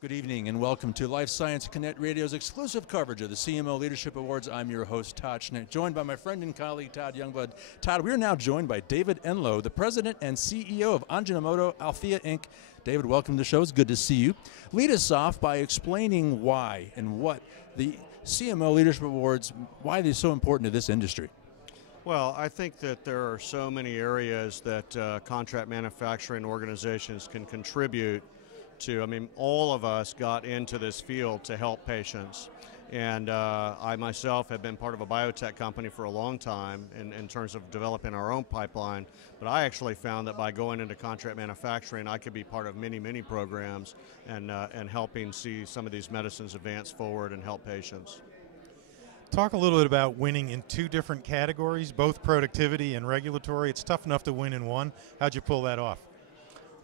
Good evening and welcome to Life Science Connect Radio's exclusive coverage of the CMO Leadership Awards. I'm your host, Todd Schnitt, joined by my friend and colleague, Todd Youngblood. Todd, we are now joined by David Enloe, the president and CEO of Ajinomoto Althea, Inc. David, welcome to the show. It's good to see you. Lead us off by explaining why and what the CMO Leadership Awards, why they're so important to this industry. Well, I think that there are so many areas that contract manufacturing organizations can contribute to. I mean, all of us got into this field to help patients. And I myself have been part of a biotech company for a long time in terms of developing our own pipeline. But I actually found that by going into contract manufacturing, I could be part of many, many programs and helping see some of these medicines advance forward and help patients. Talk a little bit about winning in two different categories, both productivity and regulatory. It's tough enough to win in one. How'd you pull that off?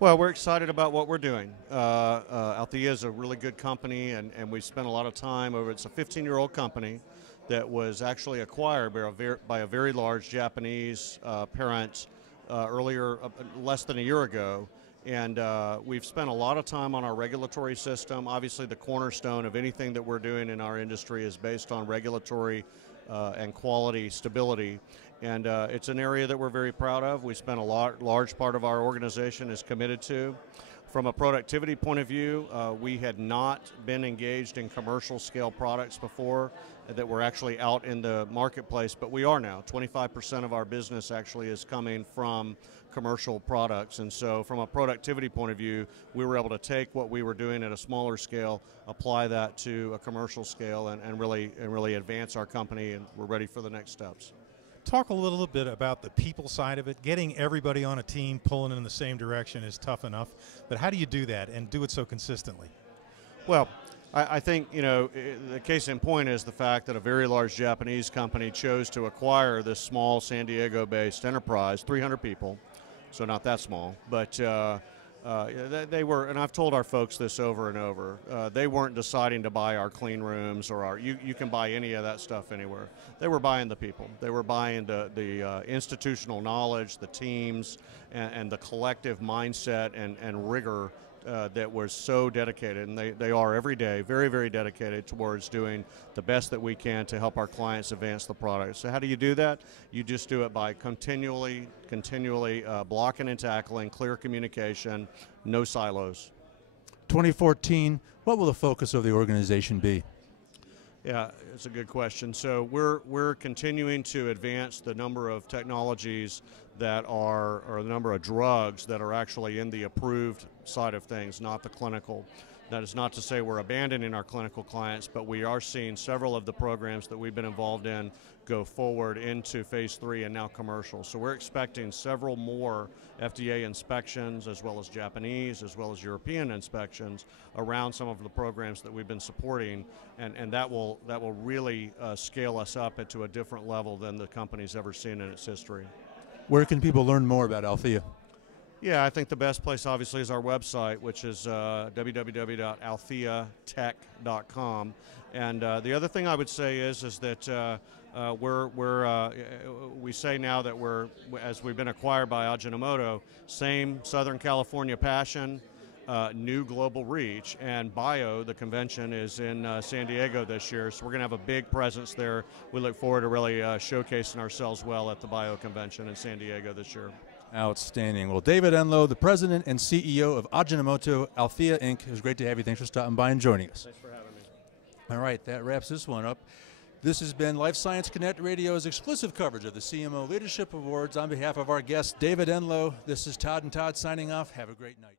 Well, we're excited about what we're doing. Althea is a really good company, and we spent a lot of time over. It's a 15-year-old company that was actually acquired by a very large Japanese parent earlier, less than a year ago. And we've spent a lot of time on our regulatory system. Obviously, the cornerstone of anything that we're doing in our industry is based on regulatory and quality stability. And it's an area that we're very proud of. We spent a large part of our organization is committed to. From a productivity point of view, we had not been engaged in commercial scale products before that were actually out in the marketplace, but we are now. 25% of our business actually is coming from commercial products. And so from a productivity point of view, we were able to take what we were doing at a smaller scale, apply that to a commercial scale, and really advance our company, and we're ready for the next steps. Talk a little bit about the people side of it. Getting everybody on a team pulling in the same direction is tough enough, but how do you do that and do it so consistently? Well, I think, the case in point is the fact that a very large Japanese company chose to acquire this small San Diego-based enterprise, 300 people, so not that small, but they were, and I've told our folks this over and over, they weren't deciding to buy our clean rooms or you can buy any of that stuff anywhere. They were buying the people. They were buying the institutional knowledge, the teams, and the collective mindset and rigor that was so dedicated, and they are every day very, very dedicated towards doing the best that we can to help our clients advance the product. So how do you do that? You just do it by continually blocking and tackling, clear communication, no silos. 2014, what will the focus of the organization be? Yeah, it's a good question. So we're continuing to advance the number of technologies that are, or the number of drugs that are actually in the approved side of things, not the clinical. That is not to say we're abandoning our clinical clients, but we are seeing several of the programs that we've been involved in go forward into phase 3 and now commercial. So we're expecting several more FDA inspections, as well as Japanese, as well as European inspections around some of the programs that we've been supporting, and that will really scale us up into a different level than the company's ever seen in its history. Where can people learn more about Althea? Yeah, I think the best place obviously is our website, which is www.altheatech.com. And the other thing I would say is that we say now that as we've been acquired by Ajinomoto, same Southern California passion, new global reach, and BIO, the convention, is in San Diego this year, so we're going to have a big presence there. We look forward to really showcasing ourselves well at the BIO convention in San Diego this year. Outstanding. Well, David Enloe, the president and CEO of Ajinomoto Althea, Inc. It was great to have you. Thanks for stopping by and joining us. Thanks for having me. All right, that wraps this one up. This has been Life Science Connect Radio's exclusive coverage of the CMO Leadership Awards. On behalf of our guest, David Enloe, this is Todd and Todd signing off. Have a great night.